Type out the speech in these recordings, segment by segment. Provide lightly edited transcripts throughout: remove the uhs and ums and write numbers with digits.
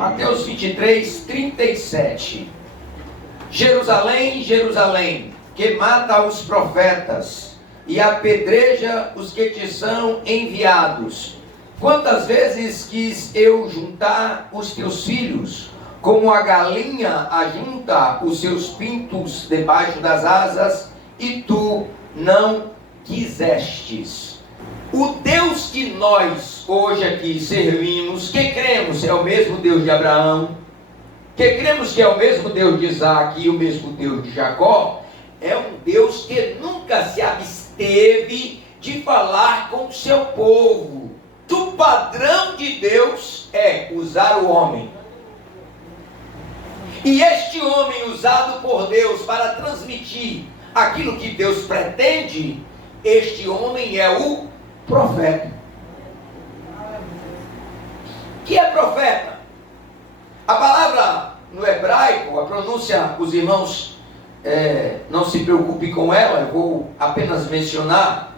Mateus 23, 37. Jerusalém, Jerusalém, que mata os profetas e apedreja os que te são enviados. Quantas vezes quis eu juntar os teus filhos, como a galinha ajunta os seus pintos debaixo das asas, e tu não quisestes. O Deus que nós hoje aqui servimos, que cremos é o mesmo Deus de Abraão, que cremos que é o mesmo Deus de Isaac e o mesmo Deus de Jacó, é um Deus que nunca se absteve de falar com o seu povo. O padrão de Deus é usar o homem. E este homem usado por Deus para transmitir aquilo que Deus pretende, este homem é o profeta. O que é profeta? A palavra no hebraico, a pronúncia, os irmãos não se preocupem com ela, eu vou apenas mencionar.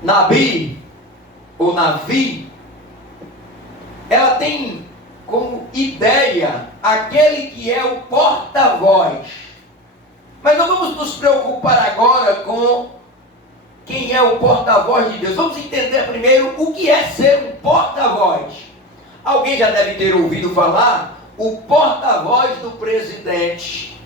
Nabi ou Navi, ela tem como ideia aquele que é o porta-voz. Mas não vamos nos preocupar agora com quem é o porta-voz de Deus. Vamos entender primeiro o que é ser um porta-voz. Alguém já deve ter ouvido falar o porta-voz do presidente.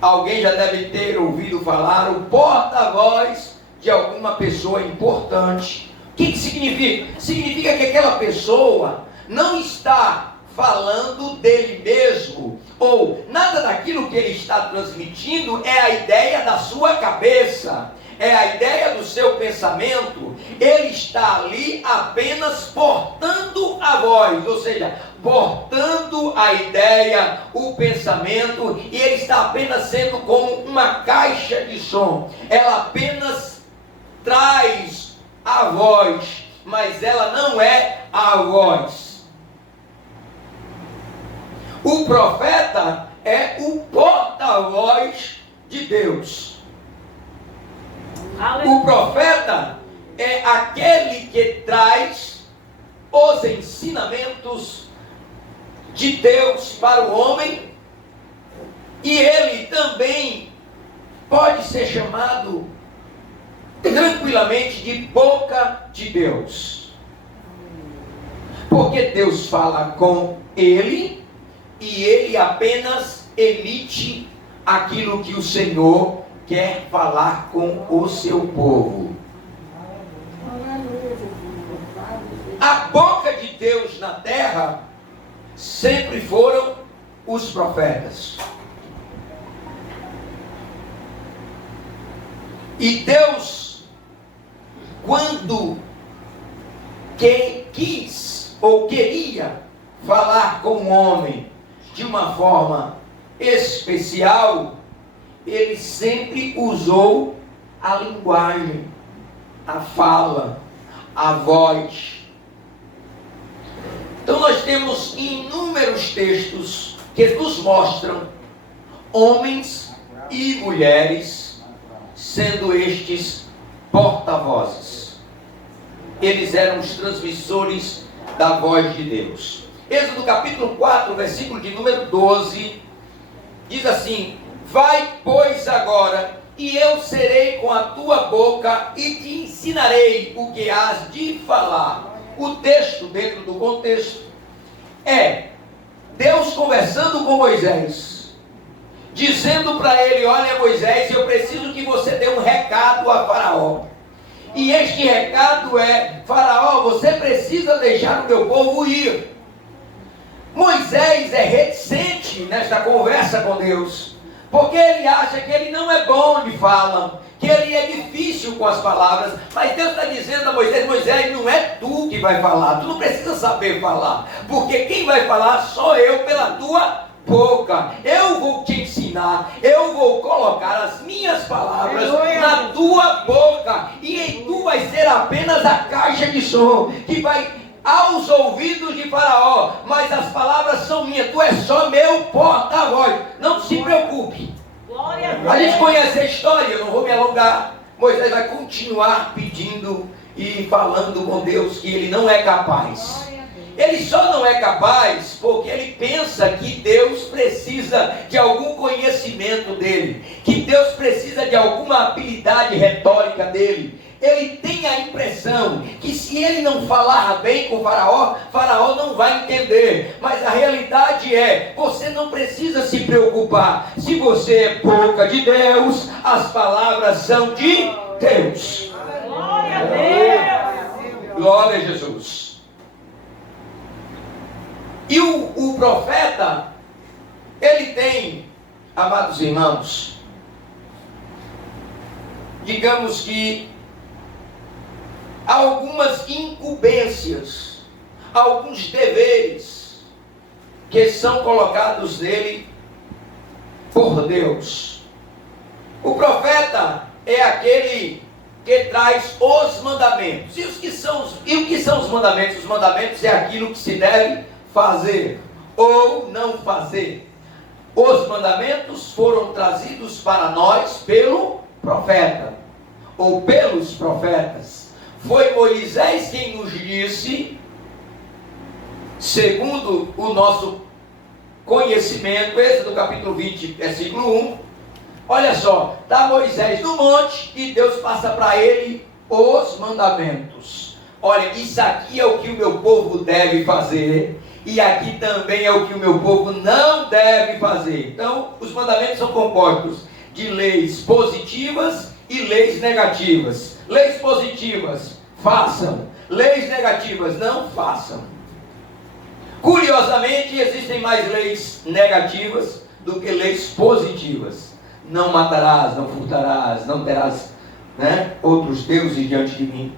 Alguém já deve ter ouvido falar o porta-voz de alguma pessoa importante. O que significa? Significa que aquela pessoa não está falando dele mesmo, ou nada daquilo que ele está transmitindo é a ideia da sua cabeça, é a ideia do seu pensamento. Ele está ali apenas portando a voz, ou seja, portando a ideia, o pensamento, e ele está apenas sendo como uma caixa de som. Ela apenas traz a voz, mas ela não é a voz. O profeta é o porta-voz de Deus. Aleluia. O profeta é aquele que traz os ensinamentos de Deus para o homem, e ele também pode ser chamado tranquilamente de boca de Deus, porque Deus fala com ele e ele apenas emite aquilo que o Senhor quer falar com o seu povo. A boca de Deus na terra sempre foram os profetas. E Deus, quando quis ou queria falar com o homem de uma forma especial, ele sempre usou a linguagem, a fala, a voz. Então nós temos inúmeros textos que nos mostram homens e mulheres sendo estes porta-vozes. Eles eram os transmissores da voz de Deus. Êxodo capítulo 4, versículo de número 12, diz assim: vai, pois, agora, e eu serei com a tua boca e te ensinarei o que hás de falar. O texto, dentro do contexto, é Deus conversando com Moisés, dizendo para ele: olha, Moisés, eu preciso que você dê um recado a Faraó. E este recado é: Faraó, você precisa deixar o meu povo ir. Moisés é reticente nesta conversa com Deus, porque ele acha que ele não é bom de fala, que ele é difícil com as palavras. Mas Deus está dizendo a Moisés: Moisés, não é tu que vai falar, tu não precisa saber falar, porque quem vai falar sou eu pela tua boca. Eu vou te ensinar, eu vou colocar as minhas palavras na tua boca, e tu vai ser apenas a caixa de som que vai aos ouvidos de Faraó, mas as palavras são minhas, tu és só meu porta-voz. Não se preocupe. A gente conhece a história, eu não vou me alongar. Moisés vai continuar pedindo e falando com Deus que ele não é capaz. Ele só não é capaz porque ele pensa que Deus precisa de algum conhecimento dele, que Deus precisa de alguma habilidade retórica dele. Ele tem a impressão que se ele não falar bem com o Faraó, Faraó não vai entender. Mas a realidade é, você não precisa se preocupar. Se você é boca de Deus, as palavras são de Deus. Glória a Deus. Glória a Jesus. E o profeta, ele tem, amados irmãos, digamos que algumas incumbências, alguns deveres que são colocados nele por Deus. O profeta é aquele que traz os mandamentos. E o que são os mandamentos? Os mandamentos é aquilo que se deve fazer ou não fazer. Os mandamentos foram trazidos para nós pelo profeta, ou pelos profetas. Foi Moisés quem nos disse, segundo o nosso conhecimento, Êxodo capítulo 20, versículo 1, olha só, está Moisés no monte e Deus passa para ele os mandamentos. Olha, isso aqui é o que o meu povo deve fazer, e aqui também é o que o meu povo não deve fazer. Então, os mandamentos são compostos de leis positivas e leis negativas. Leis positivas, façam. Leis negativas, não façam. Curiosamente, existem mais leis negativas do que leis positivas. Não matarás, não furtarás, não terás outros deuses diante de mim.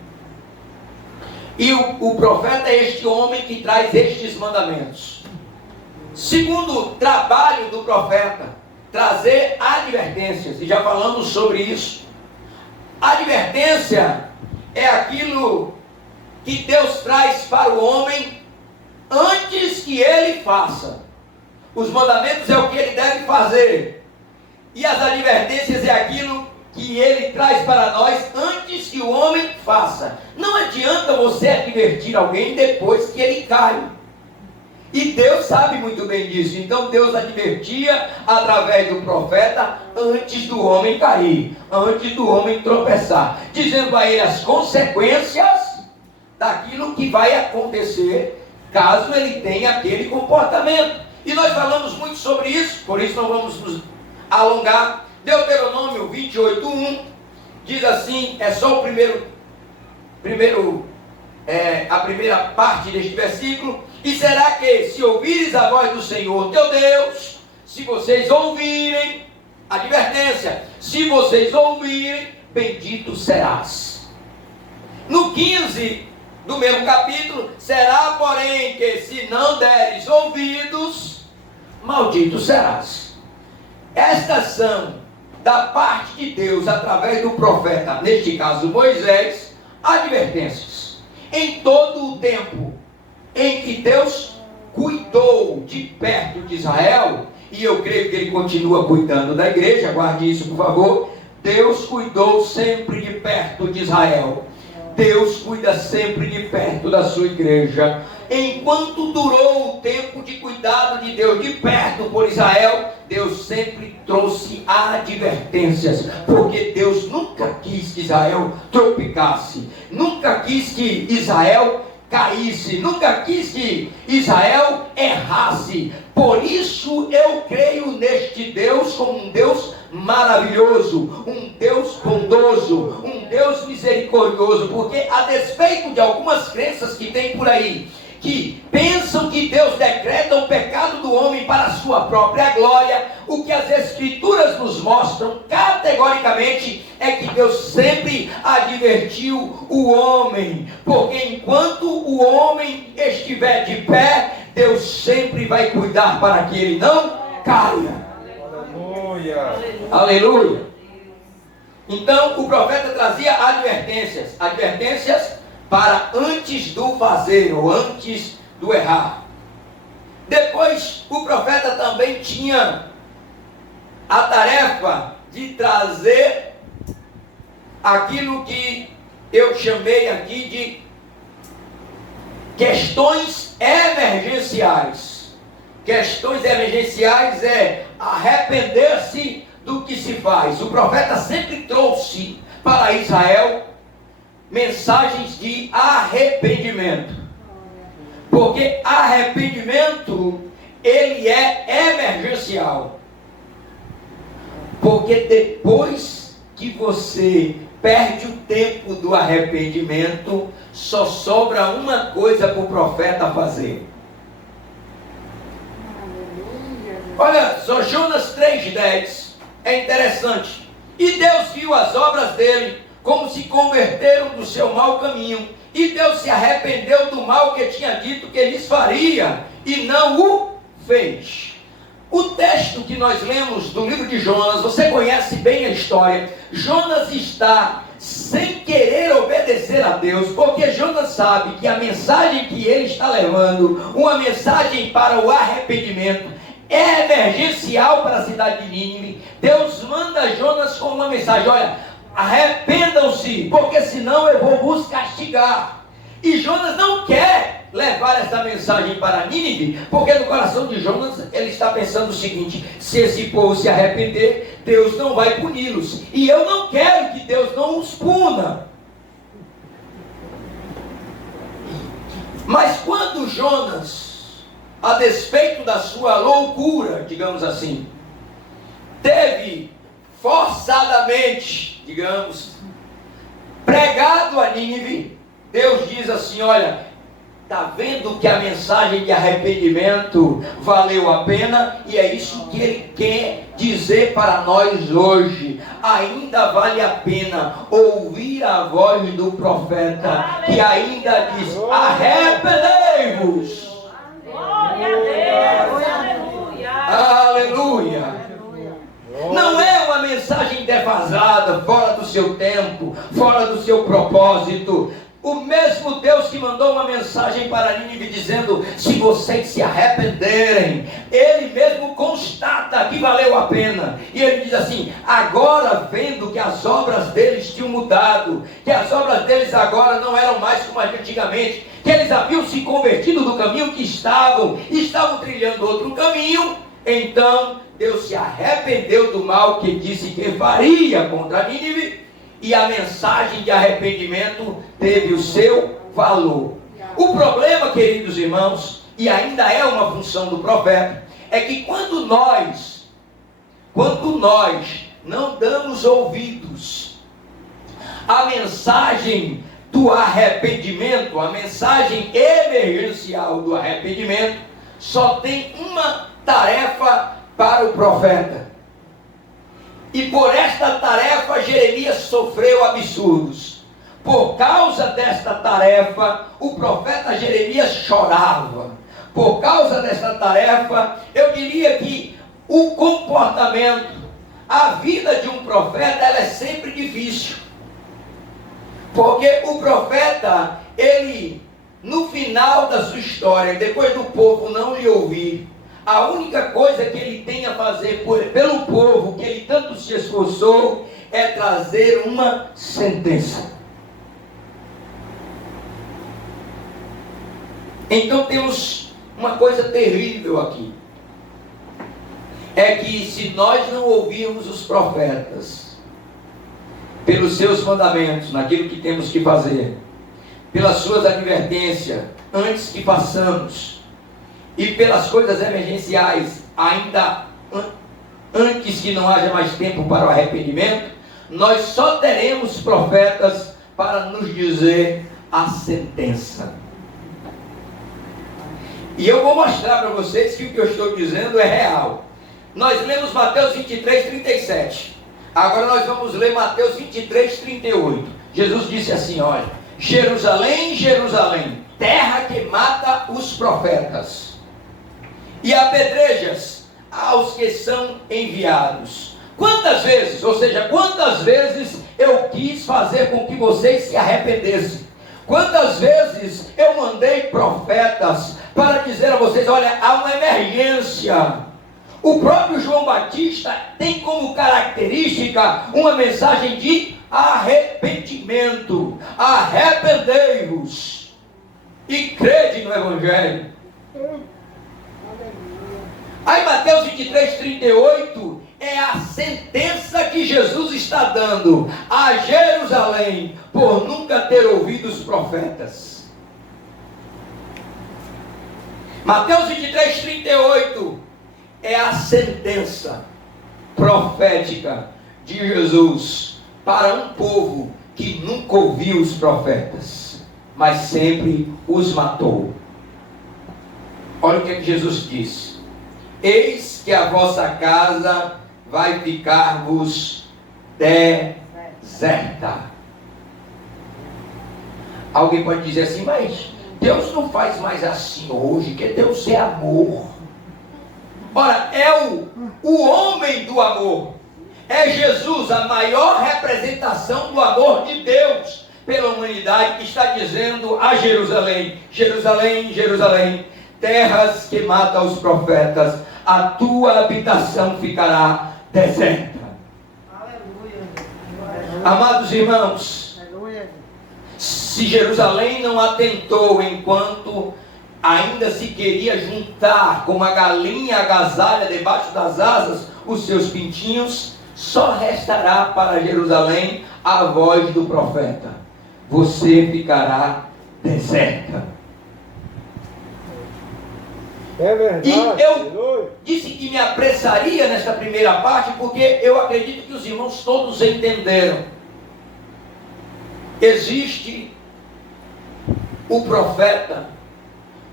E o profeta é este homem que traz estes mandamentos. Segundo trabalho do profeta, trazer advertências, e já falamos sobre isso. Advertência é aquilo que Deus traz para o homem antes que ele faça. Os mandamentos é o que ele deve fazer, e as advertências é aquilo que ele traz para nós antes que o homem faça. Não adianta você advertir alguém depois que ele cai. E Deus sabe muito bem disso. Então Deus advertia através do profeta antes do homem cair, antes do homem tropeçar, dizendo a ele as consequências daquilo que vai acontecer caso ele tenha aquele comportamento. E nós falamos muito sobre isso, por isso não vamos nos alongar. Deuteronômio 28:1 diz assim, é só a primeira parte deste versículo: e será que, se ouvires a voz do Senhor teu Deus, se vocês ouvirem, advertência, se vocês ouvirem, bendito serás. No 15 do mesmo capítulo, será porém que, se não deres ouvidos, maldito serás. Estas são, da parte de Deus, através do profeta, neste caso Moisés, advertências. Em todo o tempo em que Deus cuidou de perto de Israel, e eu creio que Ele continua cuidando da igreja, guarde isso por favor, Deus cuidou sempre de perto de Israel. Deus cuida sempre de perto da sua igreja. Enquanto durou o tempo de cuidado de Deus de perto por Israel, Deus sempre trouxe advertências, porque Deus nunca quis que Israel tropeçasse, nunca quis que Israel caísse, nunca quis que Israel errasse. Por isso eu creio neste Deus como um Deus maravilhoso, um Deus bondoso, um Deus misericordioso, porque a despeito de algumas crenças que tem por aí, que pensam que Deus decreta o pecado do homem para a sua própria glória, o que as Escrituras nos mostram categoricamente é que Deus sempre advertiu o homem, porque enquanto o homem estiver de pé, Deus sempre vai cuidar para que ele não caia. Aleluia! Aleluia! Então o profeta trazia advertências para antes do fazer ou antes do errar. Depois o profeta também tinha a tarefa de trazer aquilo que eu chamei aqui de questões emergenciais. Questões emergenciais é arrepender-se do que se faz. O profeta sempre trouxe para Israel mensagens de arrependimento. Porque arrependimento, ele é emergencial. Porque depois que você perde o tempo do arrependimento, só sobra uma coisa para o profeta fazer. Olha só, Jonas 3,10 é interessante. E Deus viu as obras dele, como se converteram do seu mau caminho. E Deus se arrependeu do mal que tinha dito que lhes faria, e não o fez. O texto que nós lemos do livro de Jonas, você conhece bem a história. Jonas está sem querer obedecer a Deus, porque Jonas sabe que a mensagem que ele está levando, uma mensagem para o arrependimento, é emergencial para a cidade de Nínive. Deus manda Jonas com uma mensagem: olha, arrependam-se, porque senão eu vou vos castigar. E Jonas não quer levar essa mensagem para Nínive, porque no coração de Jonas ele está pensando o seguinte: se esse povo se arrepender, Deus não vai puni-los, e eu não quero que Deus não os puna. Mas quando Jonas, a despeito da sua loucura, digamos assim, teve forçadamente, digamos, pregado a Nínive, Deus diz assim: olha, está vendo que a mensagem de arrependimento valeu a pena? E é isso que ele quer dizer para nós hoje. Ainda vale a pena ouvir a voz do profeta, que ainda diz: arrependei-vos. Glória a Deus, aleluia. Aleluia. Não é uma mensagem defasada, fora do seu tempo, fora do seu propósito. O mesmo Deus que mandou uma mensagem para Nínive dizendo: se vocês se arrependerem, Ele mesmo constata que valeu a pena. E Ele diz assim: agora vendo que as obras deles tinham mudado, que as obras deles agora não eram mais como antigamente, que eles haviam se convertido do caminho que estavam trilhando outro caminho, então Deus se arrependeu do mal que disse que faria contra Nínive. E a mensagem de arrependimento teve o seu valor. O problema, queridos irmãos, e ainda é uma função do profeta, é que quando nós não damos ouvidos à mensagem do arrependimento, a mensagem emergencial do arrependimento, só tem uma tarefa para o profeta. E por esta tarefa Jeremias sofreu absurdos. Por causa desta tarefa, o profeta Jeremias chorava. Por causa desta tarefa, eu diria que o comportamento, a vida de um profeta, ela é sempre difícil. Porque o profeta, ele, no final da sua história, depois do povo não lhe ouvir, a única coisa que ele tem a fazer pelo povo, que ele tanto se esforçou, é trazer uma sentença. Então temos uma coisa terrível aqui. É que se nós não ouvirmos os profetas, pelos seus mandamentos, naquilo que temos que fazer, pelas suas advertências, antes que façamos, e pelas coisas emergenciais, ainda antes que não haja mais tempo para o arrependimento, nós só teremos profetas para nos dizer a sentença. E eu vou mostrar para vocês que o que eu estou dizendo é real. Nós lemos Mateus 23, 37. Agora nós vamos ler Mateus 23, 38. Jesus disse assim: olha, Jerusalém, Jerusalém, terra que mata os profetas e apedrejas aos que são enviados. Quantas vezes, ou seja, quantas vezes eu quis fazer com que vocês se arrependessem? Quantas vezes eu mandei profetas para dizer a vocês: olha, há uma emergência. O próprio João Batista tem como característica uma mensagem de arrependimento. Arrependei-vos. e crede no Evangelho. Aí Mateus 23, 38 é a sentença que Jesus está dando a Jerusalém por nunca ter ouvido os profetas. Mateus 23, 38 é a sentença profética de Jesus para um povo que nunca ouviu os profetas, mas sempre os matou. Olha o que Jesus disse: eis que a vossa casa vai ficar-vos deserta. Alguém pode dizer assim, mas Deus não faz mais assim hoje, que Deus é amor. Ora, é o homem do amor. É Jesus, a maior representação do amor de Deus pela humanidade, que está dizendo a Jerusalém: Jerusalém, Jerusalém, terras que matam os profetas, a tua habitação ficará deserta. Aleluia. Amados irmãos, aleluia. Se Jerusalém não atentou enquanto ainda se queria juntar como a galinha agasalha debaixo das asas os seus pintinhos, só restará para Jerusalém a voz do profeta: você ficará deserta. É verdade. E eu disse que me apressaria nesta primeira parte, porque eu acredito que os irmãos todos entenderam. Existe o profeta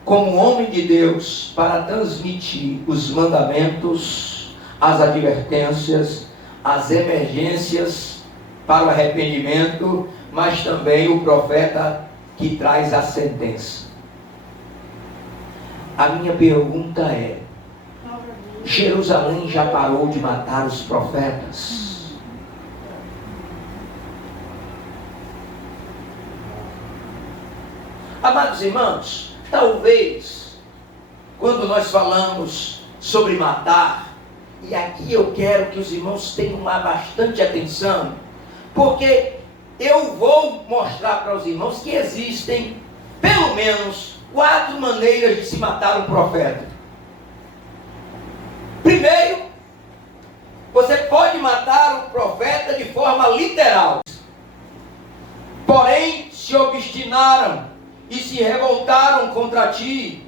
como homem de Deus para transmitir os mandamentos, as advertências, as emergências para o arrependimento, mas também o profeta que traz a sentença. A minha pergunta é: Jerusalém já parou de matar os profetas? Amados irmãos, talvez quando nós falamos sobre matar, e aqui eu quero que os irmãos tenham bastante atenção, porque eu vou mostrar para os irmãos que existem pelo menos 4 maneiras de se matar um profeta. Primeiro, você pode matar um profeta de forma literal. Porém, se obstinaram e se revoltaram contra ti,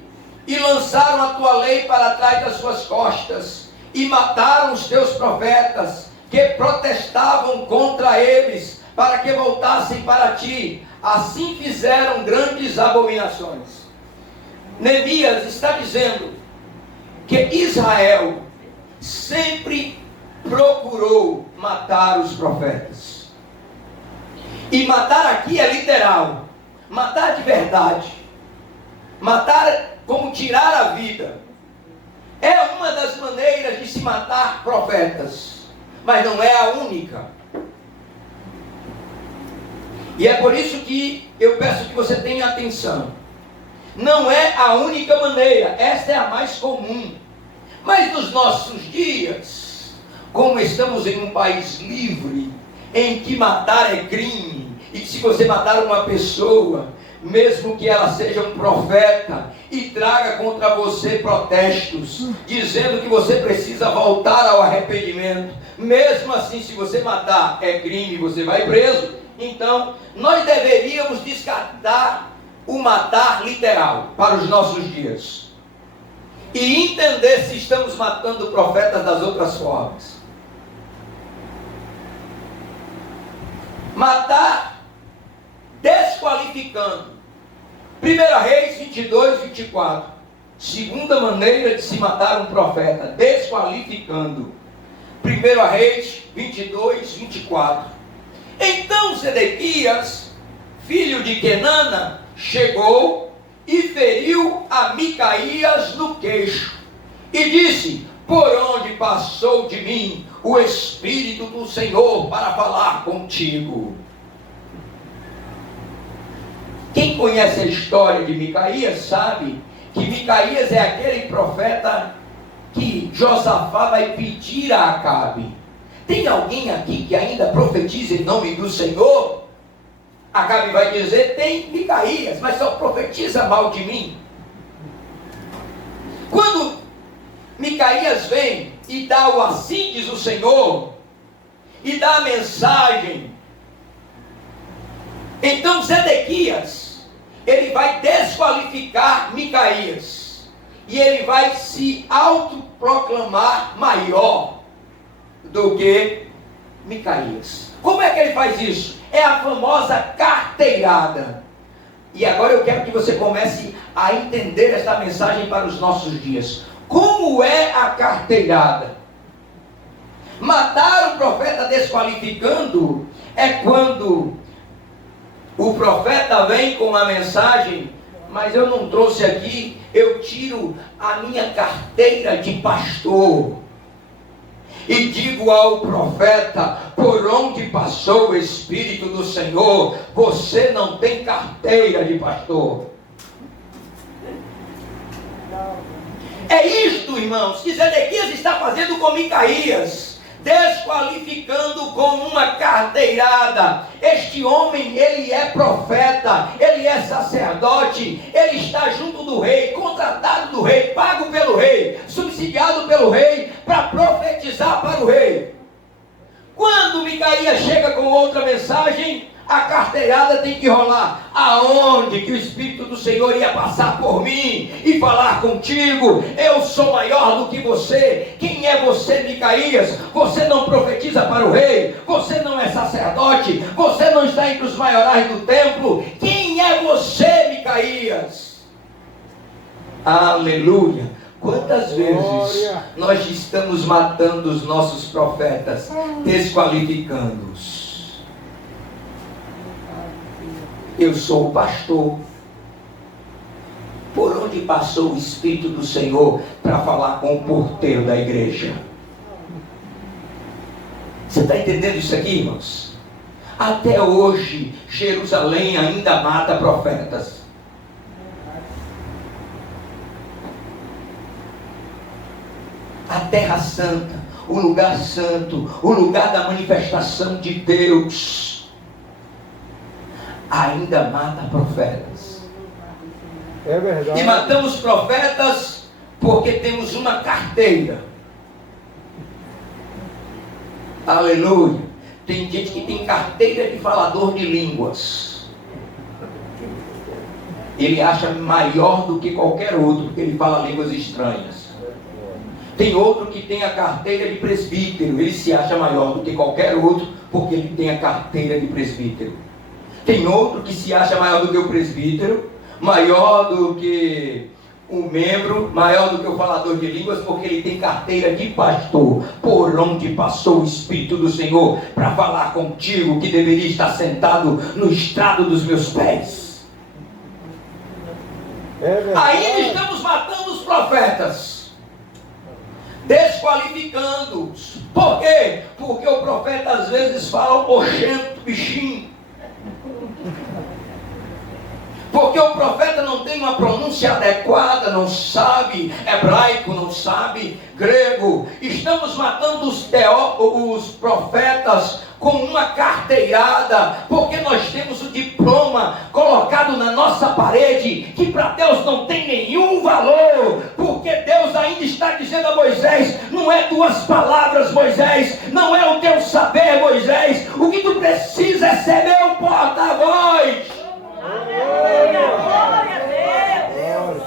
e lançaram a tua lei para trás das suas costas, e mataram os teus profetas, que protestavam contra eles, para que voltassem para ti. Assim fizeram grandes abominações. Neemias está dizendo que Israel sempre procurou matar os profetas. E matar aqui é literal, matar de verdade, matar como tirar a vida. É uma das maneiras de se matar profetas, mas não é a única. E é por isso que eu peço que você tenha atenção. Não é a única maneira, esta é a mais comum. Mas nos nossos dias, como estamos em um país livre, em que matar é crime, e que se você matar uma pessoa, mesmo que ela seja um profeta, e traga contra você protestos, dizendo que você precisa voltar ao arrependimento, mesmo assim, se você matar é crime, você vai preso. Então, nós deveríamos descartar o matar literal para os nossos dias e entender se estamos matando profetas das outras formas. Matar desqualificando. 1 Reis 22, 24. Segunda maneira de se matar um profeta, desqualificando. 1 Reis 22, 24. Então Zedequias, filho de Quenana, chegou e feriu a Micaías no queixo, e disse: por onde passou de mim o Espírito do Senhor para falar contigo. Quem conhece a história de Micaías sabe que Micaías é aquele profeta que Josafá vai pedir a Acabe. Tem alguém aqui que ainda profetiza em nome do Senhor? Acabe vai dizer, tem Micaías, mas só profetiza mal de mim. Quando Micaías vem e dá o assim diz o Senhor, e dá a mensagem, então Zedequias, ele vai desqualificar Micaías, e ele vai se autoproclamar maior do que Micaías. Como é que ele faz isso? É a famosa carteirada. E agora eu quero que você comece a entender esta mensagem para os nossos dias. Como é a carteirada? Matar o profeta desqualificando é quando o profeta vem com uma mensagem, mas eu não trouxe aqui, eu tiro a minha carteira de pastor e digo ao profeta, por onde passou o Espírito do Senhor, você não tem carteira de pastor. É isto, irmãos, que Zedequias está fazendo com Micaías, desqualificando com uma carteirada. Este homem, ele é profeta, ele é sacerdote, ele está junto do rei, contratado do rei, pago pelo rei, subsidiado pelo rei, para profetizar para o rei. Quando Micaías chega com outra mensagem, a carteirada tem que rolar. Aonde que o Espírito do Senhor ia passar por mim e falar contigo? Eu sou maior do que você. Quem é você, Micaías? Você não profetiza para o rei, você não é sacerdote, você não está entre os maiorais do templo. Quem é você, Micaías? Aleluia! Quantas vezes nós estamos matando os nossos profetas, desqualificando-os? Eu sou o pastor. Por onde passou o Espírito do Senhor para falar com o porteiro da igreja? Você está entendendo isso aqui, irmãos? Até hoje, Jerusalém ainda mata profetas. A terra santa, o lugar santo, o lugar da manifestação de Deus, ainda mata profetas. É verdade. E matamos profetas porque temos uma carteira. Aleluia. Tem gente que tem carteira de falador de línguas. Ele acha maior do que qualquer outro porque ele fala línguas estranhas. Tem outro que tem a carteira de presbítero. Ele se acha maior do que qualquer outro porque ele tem a carteira de presbítero. Tem outro que se acha maior do que o presbítero, maior do que o membro, maior do que o falador de línguas, porque ele tem carteira de pastor. Por onde passou o Espírito do Senhor para falar contigo, que deveria estar sentado no estrado dos meus pés. Ainda estamos matando os profetas, desqualificando-os. Por quê? Porque o profeta às vezes fala oxento, bichinho. Porque o profeta não tem uma pronúncia adequada, não sabe hebraico, não sabe grego. Estamos matando os profetas com uma carteirada, porque nós temos o diploma colocado na nossa parede, que para Deus não tem nenhum valor, porque Deus ainda está dizendo a Moisés, não é tuas palavras, Moisés, não é o teu saber, Moisés, o que tu precisa é ser meu porta-voz. Aleluia, glória a Deus.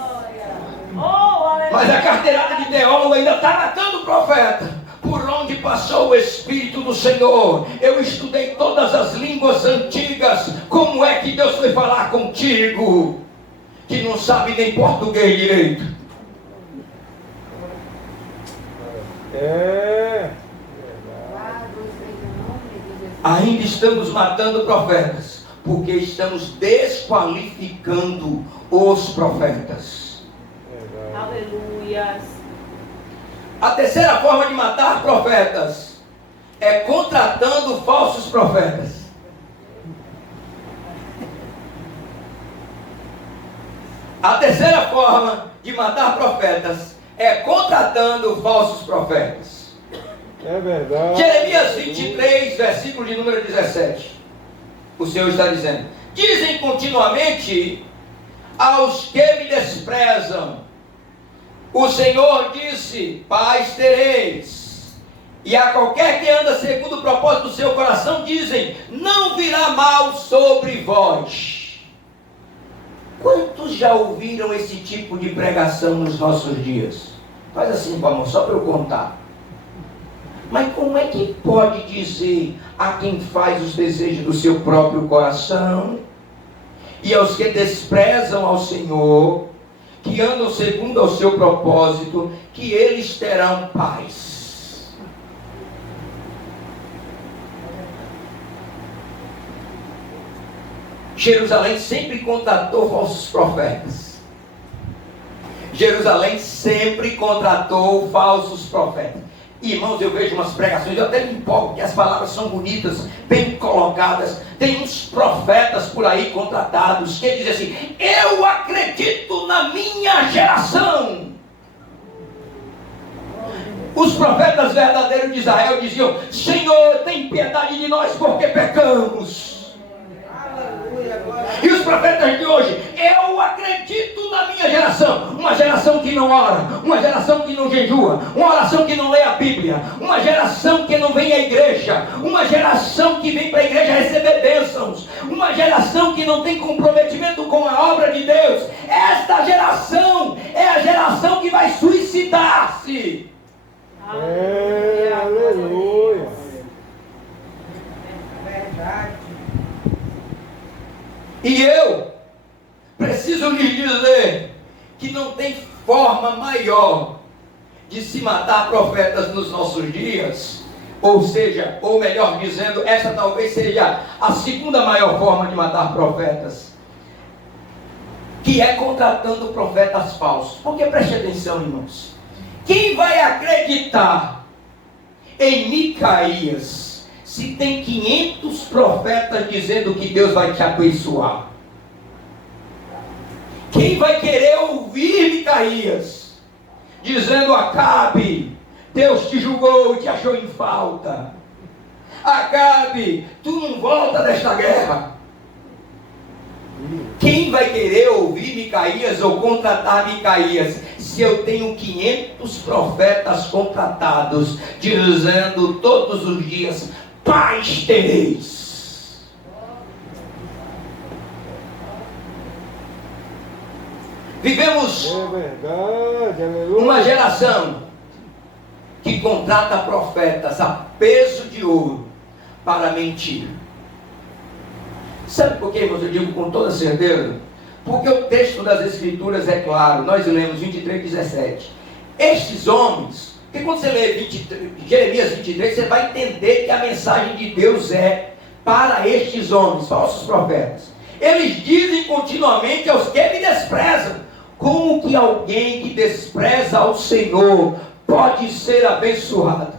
Oh, aleluia. Mas a carteirada de teólogo ainda está matando o profeta. Por onde passou o Espírito do Senhor? Eu estudei todas as línguas antigas. Como é que Deus foi falar contigo, que não sabe nem português direito? Ainda estamos matando profetas, porque estamos desqualificando os profetas. Aleluia. A terceira forma de matar profetas é contratando falsos profetas. A terceira forma de matar profetas é contratando falsos profetas. É verdade. Jeremias 23, versículo de número 17. o Senhor está dizendo: dizem continuamente aos que me desprezam, o Senhor disse, paz tereis. E a qualquer que anda segundo o propósito do seu coração, dizem, não virá mal sobre vós. Quantos já ouviram esse tipo de pregação nos nossos dias? Faz assim com a mão, só para eu contar. Mas como é que pode dizer a quem faz os desejos do seu próprio coração e aos que desprezam ao Senhor, que andam segundo ao seu propósito, que eles terão paz? Jerusalém sempre contratou falsos profetas. Jerusalém sempre contratou falsos profetas. Irmãos, eu vejo umas pregações, eu até me empolgo, que as palavras são bonitas, bem colocadas. Tem uns profetas por aí contratados que dizem assim: eu acredito na minha geração. Os profetas verdadeiros de Israel diziam: Senhor, tem piedade de nós porque pecamos. E os profetas de hoje: eu acredito na minha geração. Uma geração que não ora, uma geração que não jejua, uma oração que não lê a Bíblia, uma geração que não vem à igreja, uma geração que vem para a igreja receber bênçãos, uma geração que não tem comprometimento com a obra de Deus. Esta geração é a geração que vai suicidar-se. Aleluia. Verdade. E eu preciso lhes dizer que não tem forma maior de se matar profetas nos nossos dias. Ou seja, ou melhor dizendo, essa talvez seja a segunda maior forma de matar profetas, que é contratando profetas falsos. Porque preste atenção, irmãos, quem vai acreditar em Micaías se tem 500 profetas dizendo que Deus vai te abençoar? Quem vai querer ouvir Micaías dizendo: Acabe, Deus te julgou e te achou em falta. Acabe, tu não volta desta guerra. Quem vai querer ouvir Micaías ou contratar Micaías se eu tenho 500 profetas contratados dizendo todos os dias: paz tereis? Vivemos uma geração que contrata profetas a peso de ouro para mentir. Sabe por que, irmãos, eu digo com toda certeza? Porque o texto das Escrituras é claro. Nós lemos 23:17. Estes homens, porque quando você lê Jeremias 23, você vai entender que a mensagem de Deus é para estes homens, falsos profetas. Eles dizem continuamente aos que me desprezam. Como que alguém que despreza ao Senhor pode ser abençoado?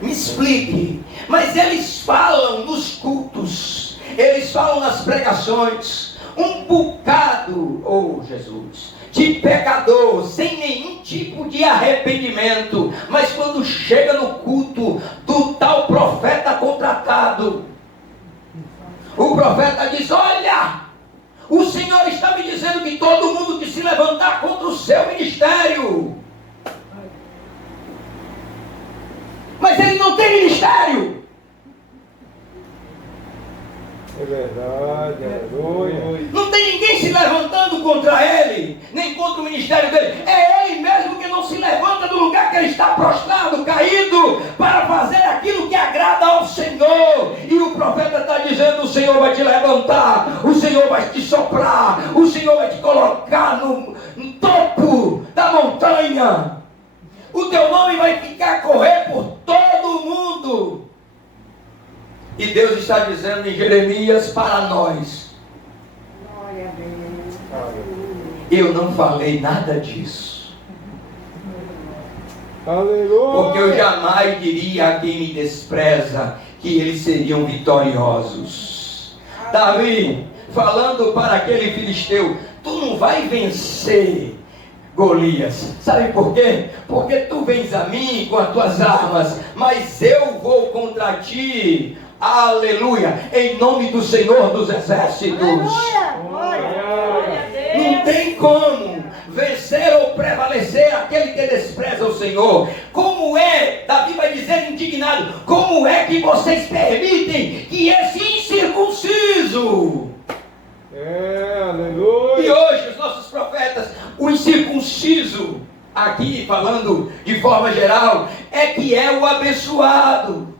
Me explique. Mas eles falam nos cultos, eles falam nas pregações, um bocado, oh Jesus, de pecador, sem nenhum tipo de arrependimento. Mas quando chega no culto do tal profeta contratado, o profeta diz: olha, o Senhor está me dizendo que todo mundo que se levantar contra o seu ministério. Mas ele não tem ministério. É verdade, aleluia. Não tem ninguém se levantando contra ele, nem contra o ministério dele. É ele mesmo que não se levanta do lugar que ele está prostrado, caído, para fazer aquilo que agrada ao Senhor. E o profeta está dizendo: o Senhor vai te levantar, o Senhor vai te soprar, o Senhor vai te colocar no topo da montanha. O teu nome vai ficar a correr por todo o mundo. E Deus está dizendo em Jeremias para nós: eu não falei nada disso. Aleluia. Porque eu jamais diria a quem me despreza que eles seriam vitoriosos. Davi, falando para aquele filisteu: tu não vai vencer Golias. Sabe por quê? Porque tu vens a mim com as tuas armas, mas eu vou contra ti. Aleluia! Em nome do Senhor dos Exércitos. Glória a Deus. Não tem como vencer ou prevalecer aquele que despreza o Senhor. Como é, Davi vai dizer indignado, como é que vocês permitem que esse incircunciso... aleluia. E hoje os nossos profetas, o incircunciso, aqui falando de forma geral, é que é o abençoado.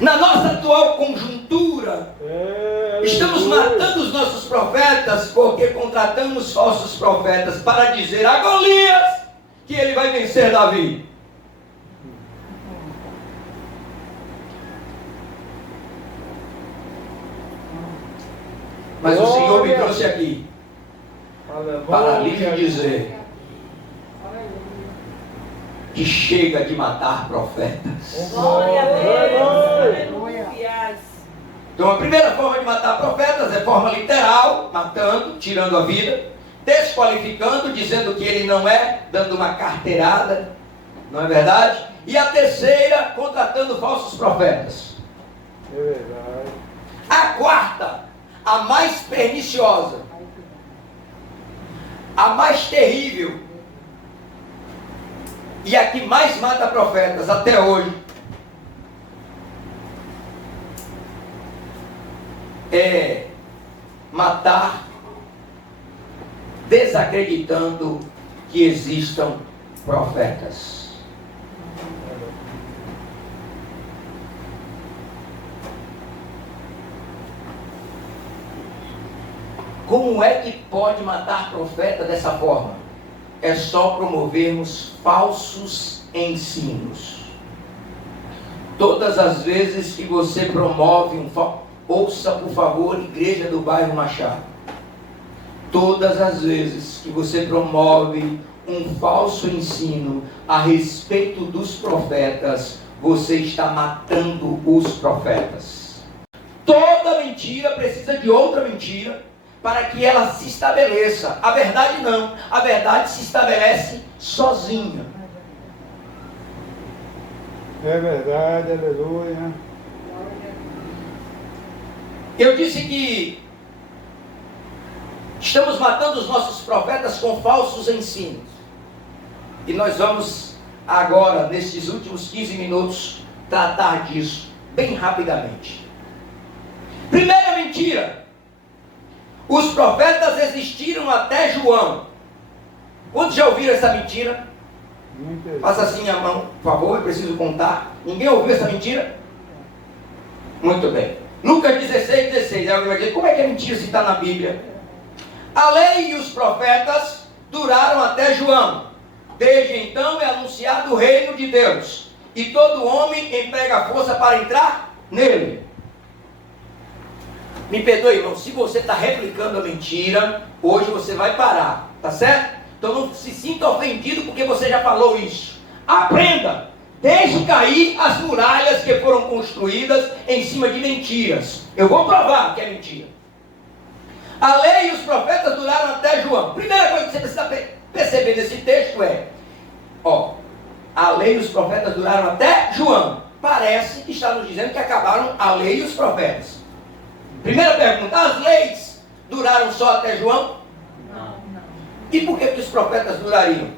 Na nossa atual conjuntura, estamos matando os nossos profetas porque contratamos falsos profetas para dizer a Golias que ele vai vencer Davi. Mas o Senhor me trouxe aqui para lhe dizer que chega de matar profetas. Glória a Deus. Aleluia. Então a primeira forma de matar profetas é forma literal, matando, tirando a vida, desqualificando, dizendo que ele não é, dando uma carteirada, não é verdade? E a terceira, contratando falsos profetas. É verdade. A quarta, a mais perniciosa, a mais terrível, e a que mais mata profetas até hoje, é matar desacreditando que existam profetas. Como é que pode matar profeta dessa forma? É só promovermos falsos ensinos. Todas as vezes que você promove ouça por favor, Igreja do Bairro Machado. Todas as vezes que você promove um falso ensino a respeito dos profetas, você está matando os profetas. Toda mentira precisa de outra mentira para que ela se estabeleça. A verdade não. A verdade se estabelece sozinha. É verdade, aleluia. Eu disse que estamos matando os nossos profetas com falsos ensinos. E nós vamos agora, nesses últimos 15 minutos, tratar disso bem rapidamente. Primeira mentira. Os profetas existiram até João. Quantos já ouviram essa mentira? Faça assim a mão, por favor, eu preciso contar. Ninguém ouviu essa mentira? Muito bem. Lucas 16. Aí alguém vai dizer, como é que é mentira se está na Bíblia? A lei e os profetas duraram até João. Desde então é anunciado o reino de Deus. E todo homem emprega força para entrar nele. Me perdoe, irmão, se você está replicando a mentira, hoje você vai parar, tá certo? Então não se sinta ofendido porque você já falou isso. Aprenda, deixe cair as muralhas que foram construídas em cima de mentiras. Eu vou provar que é mentira. A lei e os profetas duraram até João. Primeira coisa que você precisa perceber nesse texto é, a lei e os profetas duraram até João. Parece que está nos dizendo que acabaram a lei e os profetas. Primeira pergunta, as leis duraram só até João? Não. E por que os profetas durariam?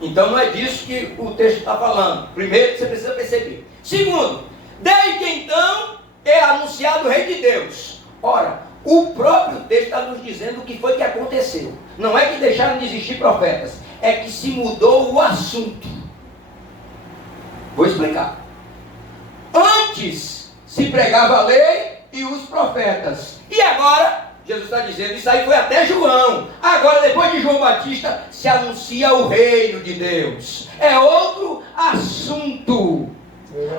Então não é disso que o texto está falando. Primeiro, você precisa perceber. Segundo, desde então é anunciado o Rei de Deus. Ora, o próprio texto está nos dizendo o que foi que aconteceu. Não é que deixaram de existir profetas, é que se mudou o assunto. Vou explicar. Antes se pregava a lei e os profetas. E agora, Jesus está dizendo, isso aí foi até João. Agora, depois de João Batista, se anuncia o reino de Deus. É outro assunto.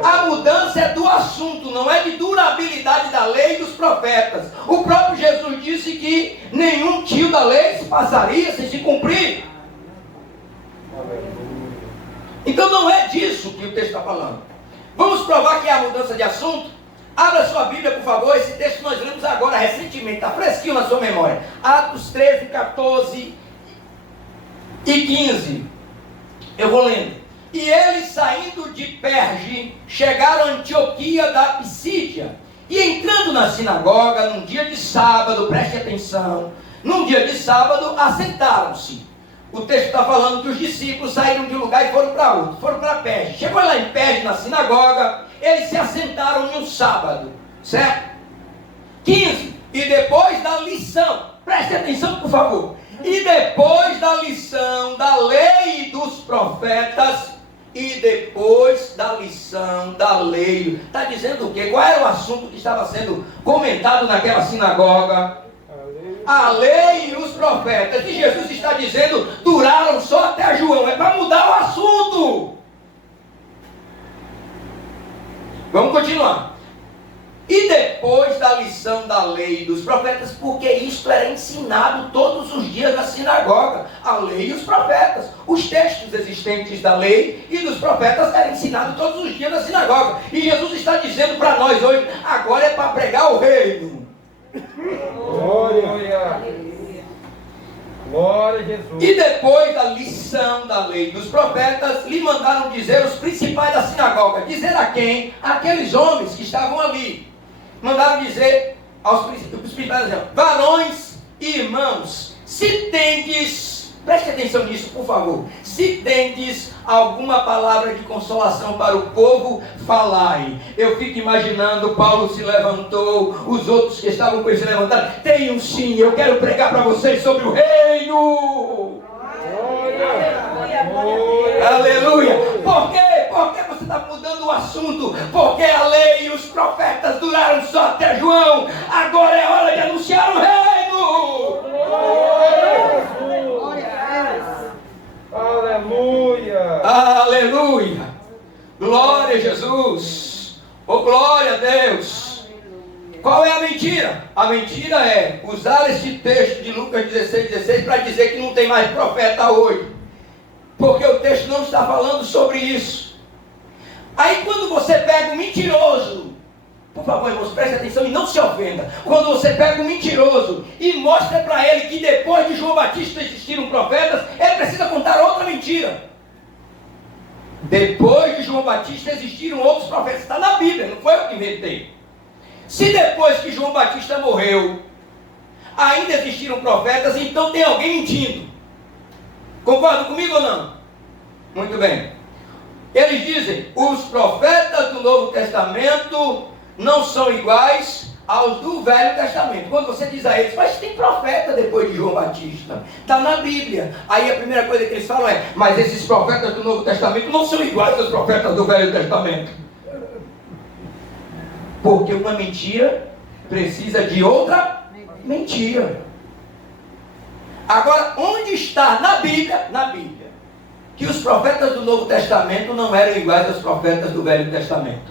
A mudança é do assunto, não é de durabilidade da lei e dos profetas. O próprio Jesus disse que nenhum tio da lei se passaria sem se cumprir. Então não é disso que o texto está falando. Vamos provar que é a mudança de assunto? Abra sua Bíblia, por favor. Esse texto nós lemos agora, recentemente. Está fresquinho na sua memória. Atos 13, 14 e 15. Eu vou lendo. E eles, saindo de Perge, chegaram a Antioquia da Pisídia. E entrando na sinagoga, num dia de sábado, preste atenção, num dia de sábado, assentaram-se. O texto está falando que os discípulos saíram de um lugar e foram para outro, foram para Perge. Chegou lá em Perge, na sinagoga, eles se assentaram em um sábado, certo? 15. E depois da lição, preste atenção por favor, e depois da lição da lei e dos profetas, está dizendo o quê? Qual era o assunto que estava sendo comentado naquela sinagoga? A lei e os profetas. E Jesus está dizendo, duraram só até João. É para mudar o assunto. Vamos continuar. E depois da lição da lei e dos profetas, porque isto era ensinado todos os dias na sinagoga, a lei e os profetas. Os textos existentes da lei e dos profetas eram ensinados todos os dias na sinagoga. E Jesus está dizendo para nós hoje, agora é para pregar o reino. Glória. Glória a Jesus. E depois da lição da lei e dos profetas, lhe mandaram dizer os principais da sinagoga. Dizer a quem? Aqueles homens que estavam ali. Mandaram dizer aos principais, varões e irmãos, se tendes, preste atenção nisso por favor, se tendes alguma palavra de consolação para o povo, falai. Eu fico imaginando, Paulo se levantou, os outros que estavam com ele se levantaram, tenham sim, eu quero pregar para vocês sobre o reino. Aleluia. Por quê? Por que você está mudando o assunto? Porque a lei e os profetas duraram só até João. Agora é hora de anunciar o reino. Aleluia. Aleluia. Glória a Jesus. Oh, glória a Deus. Qual é a mentira? A mentira é usar esse texto de Lucas 16 para dizer que não tem mais profeta hoje. Porque o texto não está falando sobre isso. Aí quando você pega um mentiroso, por favor irmãos, preste atenção e não se ofenda. Quando você pega um mentiroso e mostra para ele que depois de João Batista existiram profetas, ele precisa contar outra mentira. Depois de João Batista existiram outros profetas. Está na Bíblia, não foi eu que inventei. Se depois que João Batista morreu, ainda existiram profetas, então tem alguém mentindo. Concordam comigo ou não? Muito bem. Eles dizem, os profetas do Novo Testamento não são iguais aos do Velho Testamento. Quando você diz a eles, mas tem profeta depois de João Batista, está na Bíblia. Aí a primeira coisa que eles falam é, mas esses profetas do Novo Testamento não são iguais aos profetas do Velho Testamento. Porque uma mentira precisa de outra mentira. Agora, onde está na Bíblia, que os profetas do Novo Testamento não eram iguais aos profetas do Velho Testamento?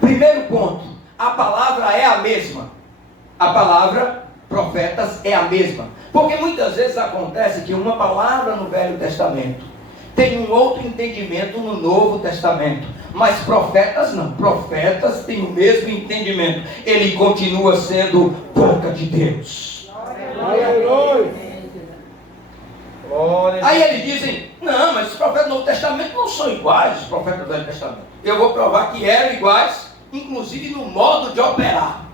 Primeiro ponto, a palavra é a mesma. A palavra profetas é a mesma. Porque muitas vezes acontece que uma palavra no Velho Testamento tem um outro entendimento no Novo Testamento. Mas profetas não. Profetas têm o mesmo entendimento. Ele continua sendo boca de Deus. Aí eles dizem, não, mas os profetas do Novo Testamento não são iguais aos profetas do Velho Testamento. Eu vou provar que eram iguais, inclusive no modo de operar.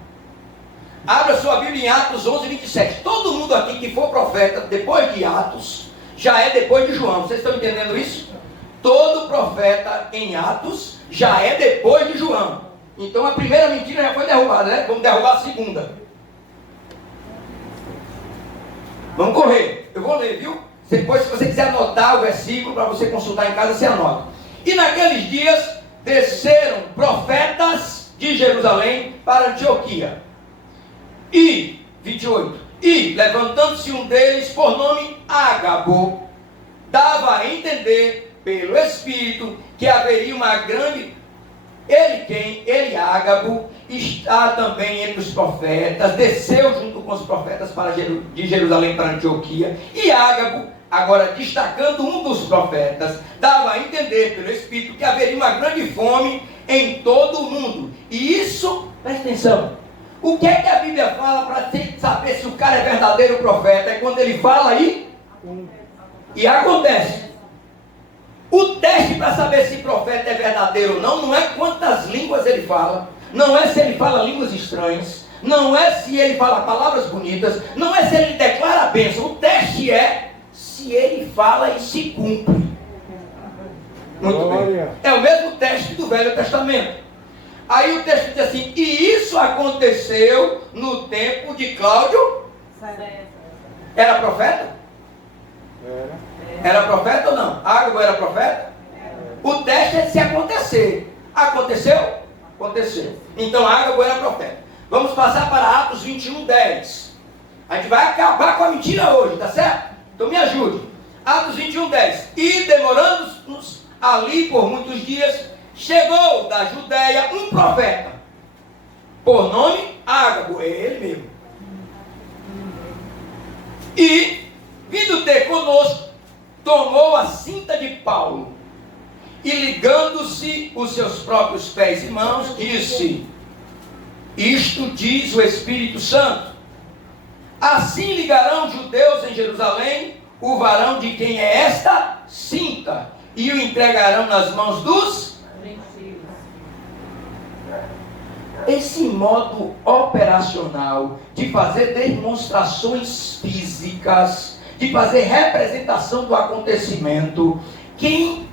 Abra sua Bíblia em Atos 11, 27. Todo mundo aqui que for profeta depois de Atos, já é depois de João. Vocês estão entendendo isso? Todo profeta em Atos já é depois de João. Então a primeira mentira já foi derrubada, né? Vamos derrubar a segunda. Vamos correr. Eu vou ler, viu? Depois, se você quiser anotar o versículo para você consultar em casa, você anota. E naqueles dias desceram profetas de Jerusalém para Antioquia. E, 28, e levantando-se um deles por nome Ágabo, dava a entender pelo Espírito que haveria uma grande... Ele Ágabo, está também entre os profetas, desceu junto com os profetas de Jerusalém para Antioquia. E Ágabo, agora destacando um dos profetas, dava a entender pelo Espírito que haveria uma grande fome em todo o mundo. E isso, presta atenção, o que é que a Bíblia fala para saber se o cara é verdadeiro profeta? É quando ele fala aí e acontece. O teste para saber se profeta é verdadeiro ou não, não é quantas línguas ele fala, não é se ele fala línguas estranhas, não é se ele fala palavras bonitas, não é se ele declara a bênção. O teste é se ele fala e se cumpre. Muito bem. É o mesmo teste do Velho Testamento. Aí o texto diz assim: e isso aconteceu no tempo de Cláudio. Era profeta? Era profeta ou não? Ágabo era profeta? O teste é se acontecer. Aconteceu? Aconteceu. Então Ágabo era profeta. Vamos passar para Atos 21:10. A gente vai acabar com a mentira hoje, tá certo? Então me ajude. Atos 21:10. E demorando-nos ali por muitos dias, chegou da Judéia um profeta, por nome Ágabo, é ele mesmo. E, vindo ter conosco, tomou a cinta de Paulo e, ligando-se os seus próprios pés e mãos, disse: isto diz o Espírito Santo: assim ligarão os judeus em Jerusalém o varão de quem é esta cinta, e o entregarão nas mãos dos gentios. Esse modo operacional de fazer demonstrações físicas, de fazer representação do acontecimento, quem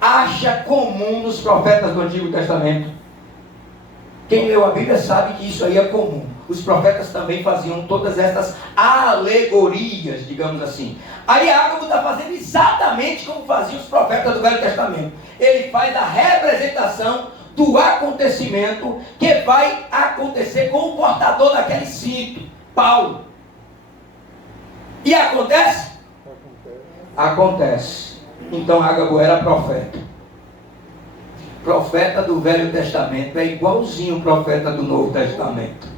acha comum nos profetas do Antigo Testamento? Quem leu a Bíblia sabe que isso aí é comum. Os profetas também faziam todas essas alegorias, digamos assim. Aí Ágabo está fazendo exatamente como faziam os profetas do Velho Testamento. Ele faz a representação do acontecimento que vai acontecer com o portador daquele cinto, Paulo. E acontece? Acontece. Então Ágabo era profeta. Profeta do Velho Testamento é igualzinho o profeta do Novo Testamento.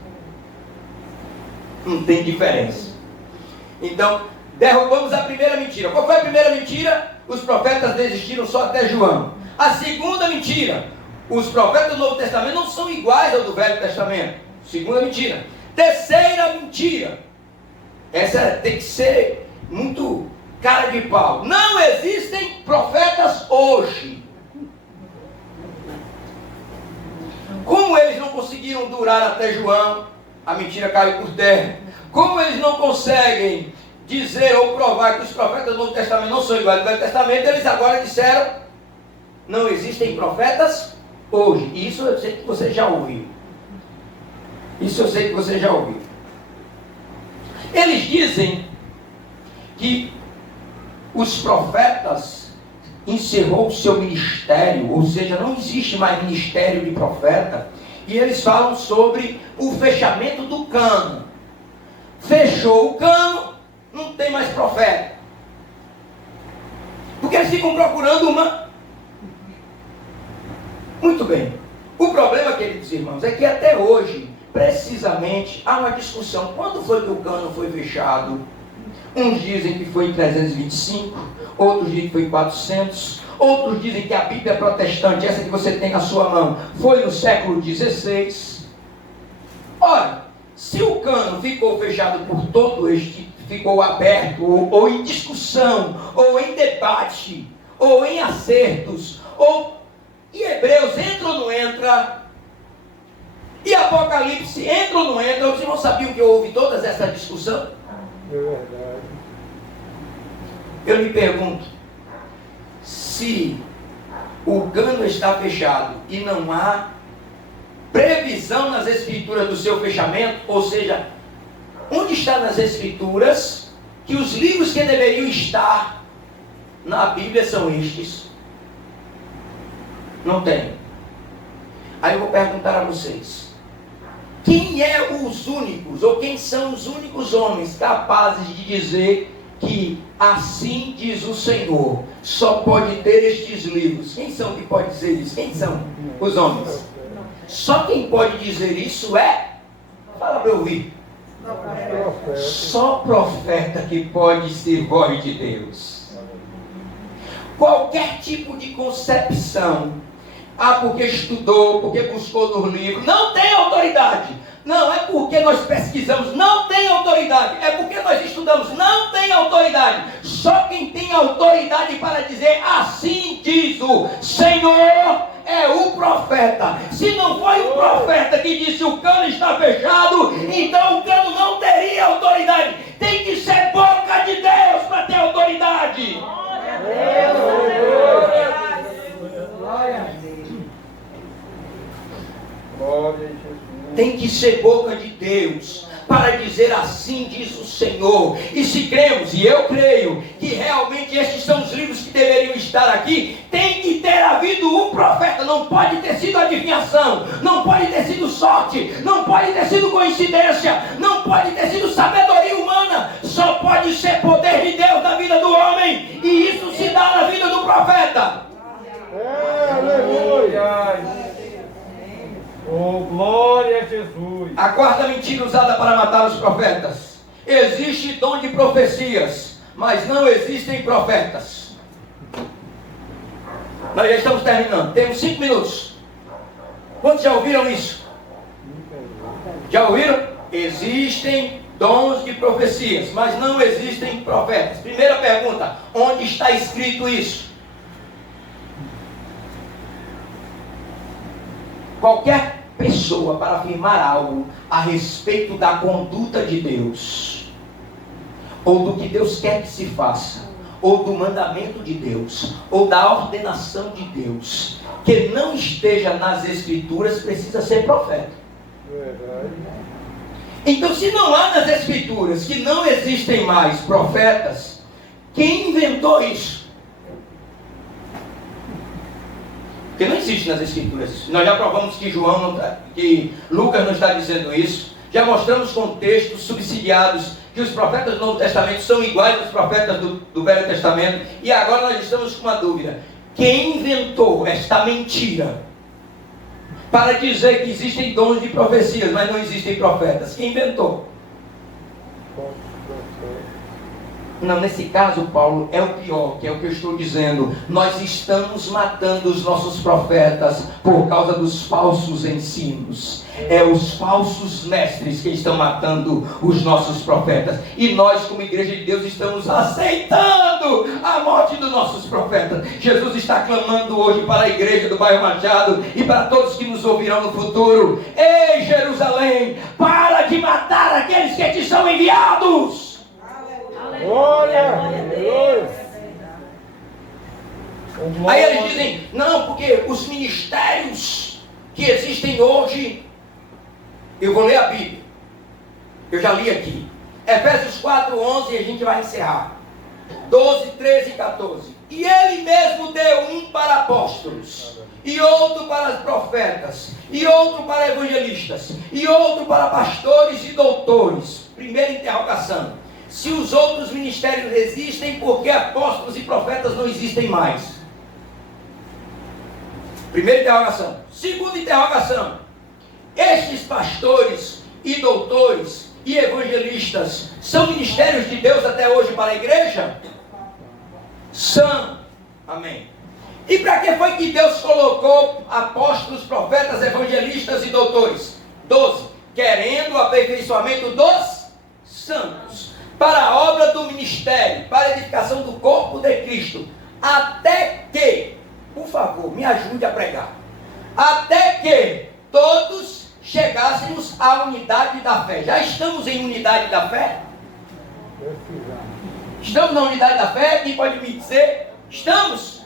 Não tem diferença. Então, derrubamos a primeira mentira. Qual foi a primeira mentira? Os profetas desistiram só até João. A segunda mentira: os profetas do Novo Testamento não são iguais ao do Velho Testamento. Segunda mentira. Terceira mentira. Essa tem que ser muito cara de pau. Não existem profetas hoje. Como eles não conseguiram durar até João, a mentira caiu por terra. Como eles não conseguem dizer ou provar que os profetas do Novo Testamento não são iguais ao Velho Testamento, eles agora disseram: não existem profetas hoje. E isso eu sei que você já ouviu. Isso eu sei que você já ouviu. Eles dizem que os profetas encerrou o seu ministério, ou seja, não existe mais ministério de profeta, e eles falam sobre o fechamento do cano. Fechou o cano, não tem mais profeta. Porque eles ficam procurando uma. Muito bem. O problema, queridos irmãos, é que até hoje, precisamente, há uma discussão. Quando foi que o cano foi fechado? Uns dizem que foi em 325, outros dizem que foi em 400, outros dizem que a Bíblia protestante, essa que você tem na sua mão, foi no século XVI. Ora, se o cano ficou fechado por todo este, ficou aberto, ou em discussão, ou em debate, ou em acertos, e Hebreus entra ou não entra, e Apocalipse entra ou não entra, vocês não sabiam que houve toda essa discussão? É verdade. Eu me pergunto, se o cano está fechado e não há previsão nas Escrituras do seu fechamento, ou seja, onde está nas Escrituras que os livros que deveriam estar na Bíblia são estes? Não tem. Aí eu vou perguntar a vocês: quem é os únicos, ou quem são os únicos homens capazes de dizer que assim diz o Senhor, só pode ter estes livros? Quem são que pode dizer isso? Quem são os homens? Só quem pode dizer isso é... Fala para eu ouvir. Só profeta que pode ser voz de Deus. Qualquer tipo de concepção porque estudou, porque buscou nos livros. Não tem autoridade. Não é porque nós pesquisamos, não tem autoridade. É porque nós estudamos, não tem autoridade. Só quem tem autoridade para dizer assim diz o Senhor é o profeta. Se não foi o profeta que disse o cano está fechado, então o cano não teria autoridade. Tem que ser boca de Deus para ter autoridade. Glória a Deus. Glória a Jesus. Tem que ser boca de Deus para dizer assim diz o Senhor. E se cremos, e eu creio, que realmente estes são os livros que deveriam estar aqui, tem que ter havido um profeta. Não pode ter sido adivinhação, não pode ter sido sorte, não pode ter sido coincidência, não pode ter sido sabedoria humana. Só pode ser poder de Deus na vida do homem, e isso se dá na vida do profeta. Aleluia. Oh, glória a Jesus. A quarta mentira usada para matar os profetas: existe dom de profecias, mas não existem profetas. Nós já estamos terminando, temos 5 minutos. Quantos já ouviram isso? Já ouviram? Existem dons de profecias, mas não existem profetas. Primeira pergunta: onde está escrito isso? Qualquer pessoa para afirmar algo a respeito da conduta de Deus, ou do que Deus quer que se faça, ou do mandamento de Deus, ou da ordenação de Deus, que não esteja nas Escrituras, precisa ser profeta. Verdade. Então, se não há nas Escrituras que não existem mais profetas, quem inventou isso? Porque não existe nas Escrituras. Nós já provamos que que Lucas não está dizendo isso. Já mostramos com textos subsidiados que os profetas do Novo Testamento são iguais aos profetas do Velho Testamento. E agora nós estamos com uma dúvida: quem inventou esta mentira para dizer que existem dons de profecias, mas não existem profetas? Quem inventou? Não, nesse caso, Paulo, é o pior, que é o que eu estou dizendo. Nós estamos matando os nossos profetas por causa dos falsos ensinos. É os falsos mestres que estão matando os nossos profetas. E nós, como igreja de Deus, estamos aceitando a morte dos nossos profetas. Jesus está clamando hoje para a igreja do bairro Machado e para todos que nos ouvirão no futuro: ei, Jerusalém, para de matar aqueles que te são enviados. Glória a Deus. Aí eles dizem: não, porque os ministérios que existem hoje, eu vou ler a Bíblia, eu já li aqui, Efésios 4:11, e a gente vai encerrar, 12, 13 e 14. E ele mesmo deu um para apóstolos, e outro para profetas, e outro para evangelistas, e outro para pastores e doutores. Primeira interrogação: se os outros ministérios existem, por que apóstolos e profetas não existem mais? Primeira interrogação. Segunda interrogação: estes pastores e doutores e evangelistas são ministérios de Deus até hoje para a igreja? São. Amém. E para que foi que Deus colocou apóstolos, profetas, evangelistas e doutores? 12. Querendo o aperfeiçoamento dos santos, para a obra do ministério, para a edificação do corpo de Cristo, até que, por favor, me ajude a pregar, até que todos chegássemos à unidade da fé. Já estamos em unidade da fé? Estamos na unidade da fé? Quem pode me dizer? Estamos?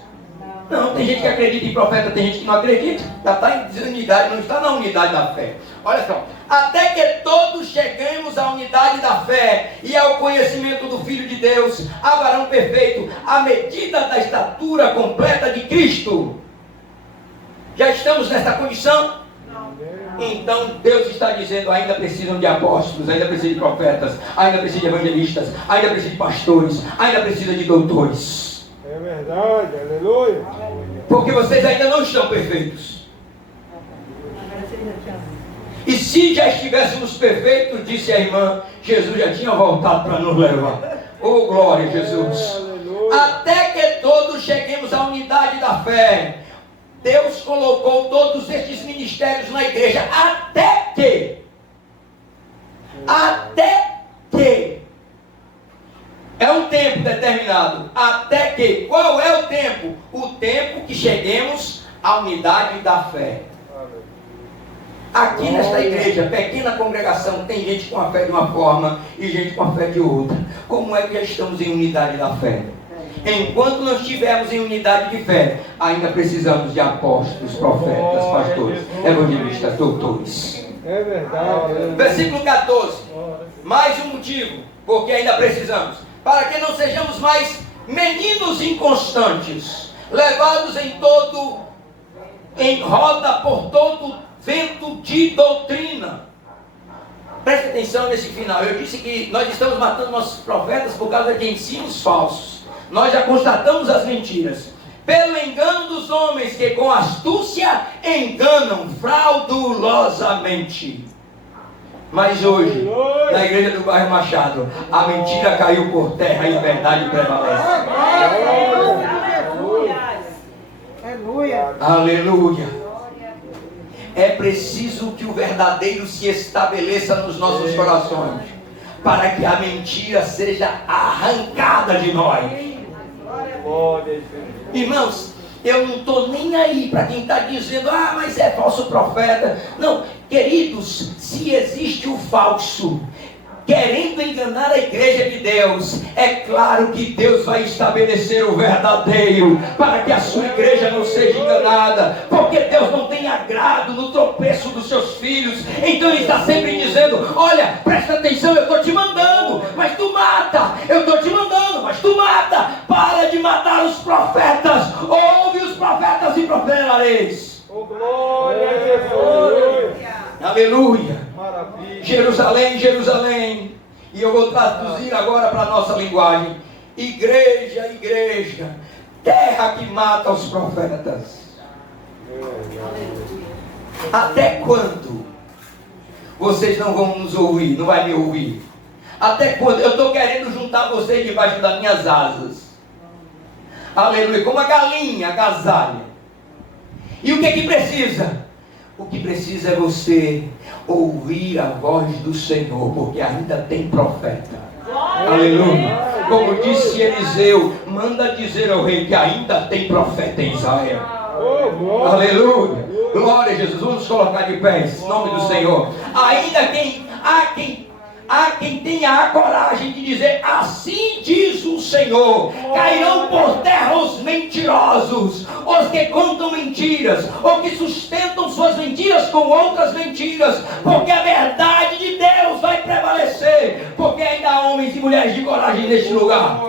Não, tem gente que acredita em profeta, tem gente que não acredita. Já está em desunidade, não está na unidade da fé. Olha só: até que todos cheguemos à unidade da fé e ao conhecimento do Filho de Deus, a varão perfeito, à medida da estatura completa de Cristo. Já estamos nessa condição? Não. Então Deus está dizendo: ainda precisam de apóstolos, ainda precisam de profetas, ainda precisam de evangelistas, ainda precisam de pastores, ainda precisam de doutores. É verdade, aleluia. Porque vocês ainda não estão perfeitos. E se já estivéssemos perfeitos, disse a irmã, Jesus já tinha voltado para nos levar. Oh, glória a Jesus. Até que todos cheguemos à unidade da fé Deus colocou todos estes ministérios na igreja até que é um tempo determinado. Até que, qual é o tempo? O tempo que cheguemos à unidade da fé. Aqui nesta igreja, pequena congregação, tem gente com a fé de uma forma e gente com a fé de outra. Como é que já estamos em unidade da fé? Enquanto não estivermos em unidade de fé, ainda precisamos de apóstolos, profetas, pastores, evangelistas, doutores. É verdade. Versículo 14. Mais um motivo, porque ainda precisamos. Para que não sejamos mais meninos inconstantes, levados em roda por todo vento de doutrina. Preste atenção nesse final. Eu disse que nós estamos matando nossos profetas por causa de ensinos falsos. Nós já constatamos as mentiras. Pelo engano dos homens que com astúcia enganam fraudulosamente. Mas hoje, na igreja do bairro Machado, a mentira caiu por terra e a verdade prevalece. Aleluia. Aleluia. É preciso que o verdadeiro se estabeleça nos nossos corações, para que a mentira seja arrancada de nós. Irmãos, eu não estou nem aí para quem está dizendo, mas é falso profeta. Não, queridos, se existe o falso querendo enganar a igreja de Deus, é claro que Deus vai estabelecer o verdadeiro, para que a sua igreja não seja enganada, porque Deus não tem agrado no tropeço dos seus filhos. Então Ele está sempre dizendo, olha, presta atenção, eu estou te mandando, mas tu mata. Eu estou te mandando, mas tu mata. Para de matar os profetas. Ouve os profetas e profetareis. Oh, glória a Jesus. Aleluia. Maravilha. Jerusalém, Jerusalém. E eu vou traduzir agora para a nossa linguagem. Igreja, igreja, terra que mata os profetas. Até quando vocês não vão nos ouvir? Não vai me ouvir? Até quando? Eu estou querendo juntar vocês debaixo das minhas asas. Aleluia. Como a galinha agasalha. E o que é que precisa? O que precisa é você ouvir a voz do Senhor, porque ainda tem profeta. Aleluia. Como disse Eliseu, manda dizer ao rei que ainda tem profeta em Israel. Aleluia. Glória a Jesus. Vamos colocar de pé em nome do Senhor. Ainda há quem tenha a coragem de dizer, assim diz o Senhor, cairão por terra os mentirosos, os que contam mentiras, ou que sustentam suas mentiras com outras mentiras, porque a verdade de Deus vai prevalecer, porque ainda há homens e mulheres de coragem neste lugar.